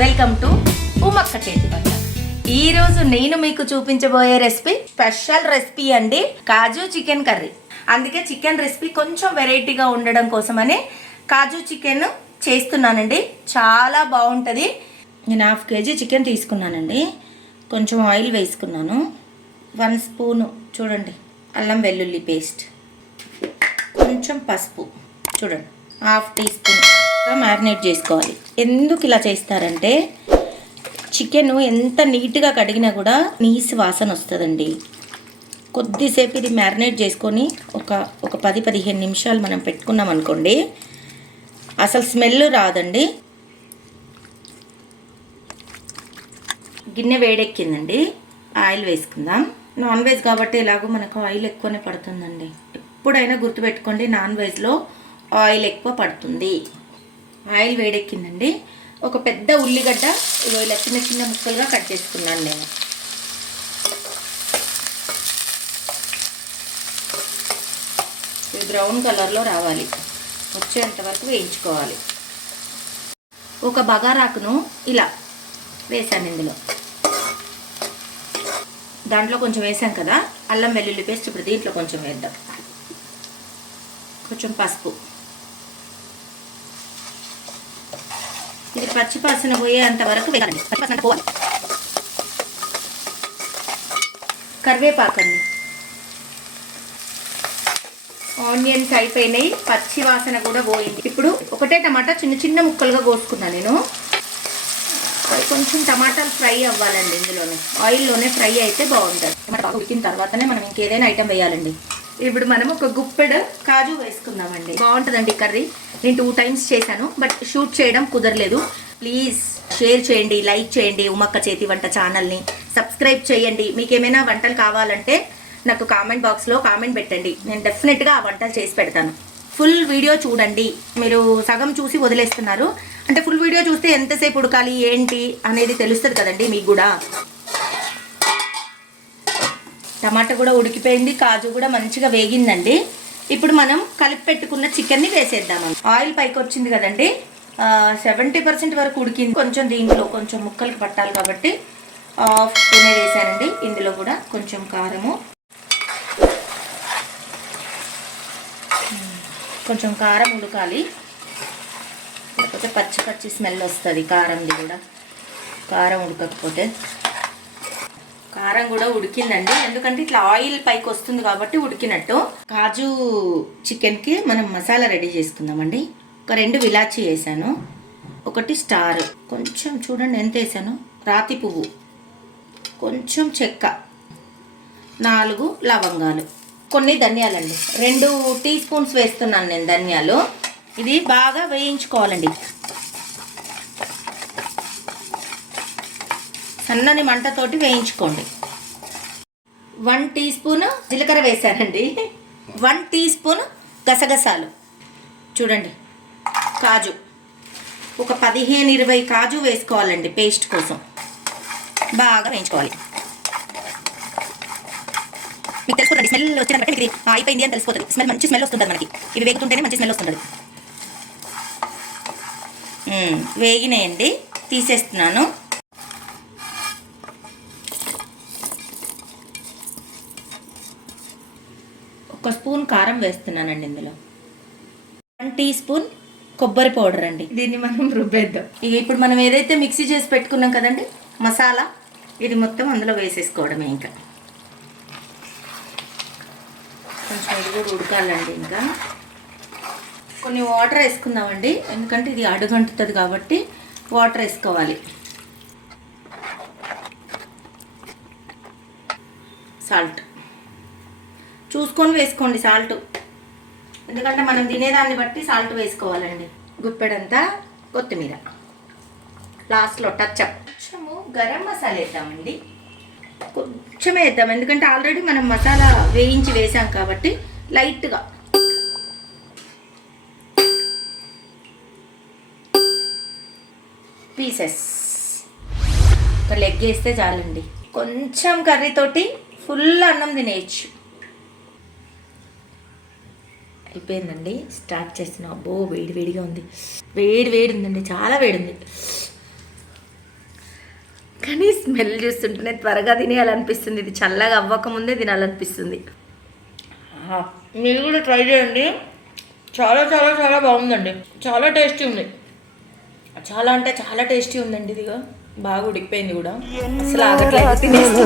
Welcome to ఉమక్క చేతి వంట. ఈ రోజు నేను మీకు చూపించబోయే రెసిపీ స్పెషల్ రెసిపీ అండి కాజు చికెన్ కర్రీ. అందుకే చికెన్ రెసిపీ కొంచెం వెరైటీగా ఉండడం కోసమని కాజు చికెన్ చేస్తున్నానండి. చాలా బాగుంటుంది. నేను హాఫ్ కేజీ చికెన్ తీసుకున్నానండి. కొంచెం ఆయిల్ వేసుకున్నాను. వన్ స్పూను చూడండి అల్లం వెల్లుల్లి పేస్ట్. కొంచెం పసుపు చూడండి హాఫ్ టీ స్పూన్. మ్యారినేట్ చేసుకోవాలి. ఎందుకు ఇలా చేస్తారంటే చికెన్ ఎంత నీట్గా కడిగినా కూడా నీసు వాసన వస్తుందండి. కొద్దిసేపు ఇది మ్యారినేట్ చేసుకొని ఒక ఒక పది పదిహేను నిమిషాలు మనం పెట్టుకున్నాం అనుకోండి అసలు స్మెల్ రాదండి. గిన్నె వేడెక్కిందండి. ఆయిల్ వేసుకుందాం. నాన్ వెజ్ కాబట్టి ఎలాగో మనకు ఆయిల్ ఎక్కువనే పడుతుందండి. ఎప్పుడైనా గుర్తుపెట్టుకోండి నాన్ వెజ్లో ఆయిల్ ఎక్కువ పడుతుంది. ఆయిల్ వేడెక్కిందండి. ఒక పెద్ద ఉల్లిగడ్డ ఇలా చిన్న చిన్న ముక్కలుగా కట్ చేసుకున్నాను నేను. ఇది బ్రౌన్ కలర్లో రావాలి. వచ్చేంత వరకు వేయించుకోవాలి. ఒక బగారాకును ఇలా వేసాను ఇందులో. దాంట్లో కొంచెం వేసాం కదా అల్లం వెల్లుల్లి పేస్ట్ ఇప్పుడు దీంట్లో కొంచెం వేద్దాం. కొంచెం పసుపు. ఇది పచ్చిపాసన పోయేంత వరకు వేయాలండి పచ్చిపాసన పోవాలి. కరివేపాకండి. ఆనియన్స్ అయిపోయినాయి. పచ్చి వాసన కూడా పోయింది. ఇప్పుడు ఒకటే టమాటా చిన్న చిన్న ముక్కలుగా కోసుకున్నాను నేను. కొంచెం టమాటాలు ఫ్రై అవ్వాలండి ఇందులోనే. ఆయిల్లోనే ఫ్రై అయితే బాగుంటుంది. టమాటా ఉడికిన తర్వాతనే మనం ఇంకేదైనా ఐటెం వేయాలండి. ఇప్పుడు మనం ఒక గుప్పెడు కాజు వేసుకుందామండి. బాగుంటుందండి కర్రీ. నేను టూ టైమ్స్ చేశాను బట్ షూట్ చేయడం కుదరలేదు. ప్లీజ్ షేర్ చేయండి లైక్ చేయండి ఉమ్మక్క చేతి వంట ఛానల్ని. సబ్స్క్రైబ్ చేయండి. మీకు ఏమైనా వంటలు కావాలంటే నాకు కామెంట్ బాక్స్లో కామెంట్ పెట్టండి. నేను డెఫినెట్గా ఆ వంటలు చేసి పెడతాను. ఫుల్ వీడియో చూడండి. మీరు సగం చూసి వదిలేస్తున్నారు. అంటే ఫుల్ వీడియో చూస్తే ఎంతసేపు ఉడకాలి ఏంటి అనేది తెలుస్తుంది కదండి మీకు కూడా. టమాటా కూడా ఉడికిపోయింది కాజు కూడా మంచిగా వేగిందండి. ఇప్పుడు మనం కలిపి పెట్టుకున్న చికెన్ని వేసేద్దాం ఆయిల్ పైకి వచ్చింది కదండి సెవెంటీ పర్సెంట్ వరకు ఉడికింది. కొంచెం దీంట్లో కొంచెం ముక్కలకు పట్టాలి కాబట్టి హాఫ్ స్పూనే వేసానండి. ఇందులో కూడా కొంచెం కారము. కొంచెం కారం ఉడకాలి. లేకపోతే పచ్చి పచ్చి స్మెల్ వస్తుంది కారంది కూడా. కారం ఉడకకపోతే. కారం కూడా ఉడికిందండి. ఎందుకంటే ఇట్లా ఆయిల్ పైకి వస్తుంది కాబట్టి ఉడికినట్టు. కాజు చికెన్కి మనం మసాలా రెడీ చేసుకుందామండి. ఒక రెండు విలాచి వేసాను. ఒకటి స్టార్. కొంచెం చూడండి ఎంత వేసాను? రాతి పువ్వు. కొంచెం చెక్క. నాలుగు లవంగాలు. కొన్ని ధనియాలండి. రెండు టీ స్పూన్స్ వేస్తున్నాను నేను ధనియాలు. ఇది బాగా వేయించుకోవాలండి. సన్నని మంటతోటి వేయించుకోండి. వన్ టీ స్పూన్ జీలకర్ర వేసారండి వన్ టీ స్పూన్ గసగసాలు. చూడండి. కాజు. ఒక పదిహేను ఇరవై కాజు వేసుకోవాలండి పేస్ట్ కోసం. బాగా వేయించుకోవాలి. మీకు తెలుసుకుంటుంది స్మెల్ వచ్చిన బట్టి మీకు ఇది అయిపోయింది అని తెలిసిపోతుంది. స్మెల్ మంచి స్మెల్ వస్తుంది మనకి. ఇవి వేగుతుంటేనే మంచి స్మెల్ వస్తుంది వేగినాయండి. తీసేస్తున్నాను. ఒక స్పూన్ కారం వేస్తున్నానండి ఇందులో. వన్ టీ స్పూన్ కొబ్బరి పౌడర్ అండి. దీన్ని మనం రుబ్బేద్దాం. ఇక ఇప్పుడు మనం ఏదైతే మిక్సీ చేసి పెట్టుకున్నాం కదండి మసాలా ఇది మొత్తం అందులో వేసేసుకోవడమే ఇంకా. కొంచెం ఇది కూడా ఉడకాలండి ఇంకా. కొన్ని వాటర్ వేసుకుందామండి ఎందుకంటే ఇది అడుగంటుతుంది కాబట్టి వాటర్ వేసుకోవాలి. సాల్ట్. చూసుకొని వేసుకోండి సాల్ట్. ఎందుకంటే మనం తినేదాన్ని బట్టి సాల్ట్ వేసుకోవాలండి. గుప్పెడంతా కొత్తిమీర. లాస్ట్లో టచ్ అప్ కొంచెము గరం మసాలా వేద్దామండి. కొంచెమే వేద్దాం. ఎందుకంటే ఆల్రెడీ మనం మసాలా వేయించి వేసాం కాబట్టి లైట్గా. పీసెస్. ఒక లెగ్ వేస్తే చాలండి. కొంచెం కర్రీతోటి ఫుల్ అన్నం తినేయచ్చు. అయిపోయిందండి. స్టార్ట్ చేస్తున్నా. అబ్బో వేడి వేడిగా ఉంది. వేడి వేడి ఉందండి. చాలా వేడి ఉంది. కానీ స్మెల్ చూస్తుంటేనే త్వరగా తినేయాలనిపిస్తుంది. ఇది చల్లగా అవ్వక ముందే తినాలనిపిస్తుంది. ఆహా, మీరు కూడా ట్రై చేయండి. చాలా చాలా చాలా బాగుందండి. చాలా టేస్టీ ఉంది. చాలా అంటే చాలా టేస్టీ ఉందండి ఇదిగా. బాగా ఉడికిపోయింది కూడా. అసలు ఆగట్లేదు. తినేస్తుంది